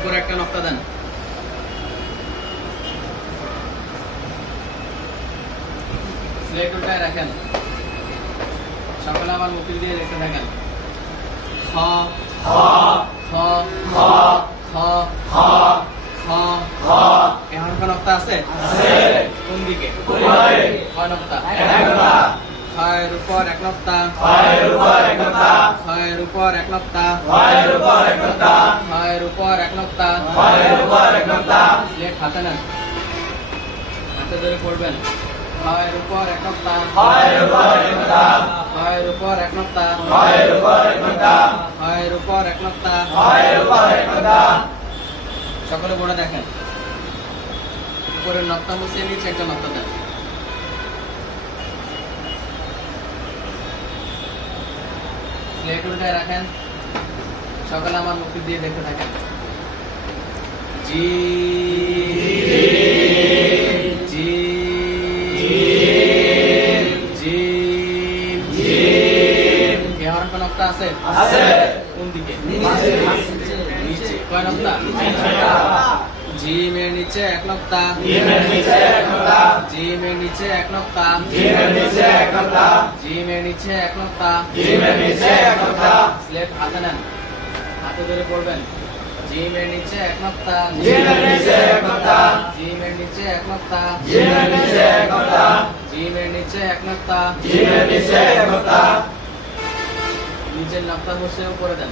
উপরে একটা নকশা দেন। স্লেট উল্টায় রাখেন। সকলে আমার মুখে দিয়ে লিখতে থাকেন। খ খ খ খ খ খ খ খ। এখন কোন নকশা আছে? আছে। কোন দিকে? উপরে। কয় নকশা? এক নকশা। খয়ের উপর এক নকশা। খয়ের উপর এক নকশা। খয়ের উপর এক নকশা। খয়ের উপর এক নকশা। খয়ের উপর এক নকশা। খয়ের উপর এক নকশা। স্লেট হাতে নেন, হাতে ধরে পড়বেন। খয়ের উপর এক নকশা। খয়ের উপর এক নকশা। খয়ের উপর এক নকশা। খয়ের উপর এক নকশা। খয়ের উপর এক নকশা। খয়ের উপর এক নকশা। সকলে পড়ে দেখেন। উপরের নকশা মুছে নিচে একটা নকশা দেন। স্লেট উল্টায় রাখেন। সকলে আমার মুখ দিয়ে দেখতে থাকেন। জি জি জি জি। এখন কোন নকশা আছে? আছে। কোন দিকে? নিচে। নিচে। কয় নকশা? জিমের নিচে এক নকশা। জিমের নিচে এক নকশা। জিমের নিচে এক নকশা। জিমের নিচে এক নকশা। জিমের নিচে এক নকশা। জিমের নিচে এক নকশা। স্লেট হাতে নেন, হাতে ধরে পড়বেন। জিমের নিচে এক নকশা। জিমের নিচে এক নকশা। জিমের নিচে এক নকশা। জিমের নিচে এক নকশা। জিমের নিচে এক নকশা। জিমের নিচে এক নকশা। নিচের নকশা মুছে উপরে দেন।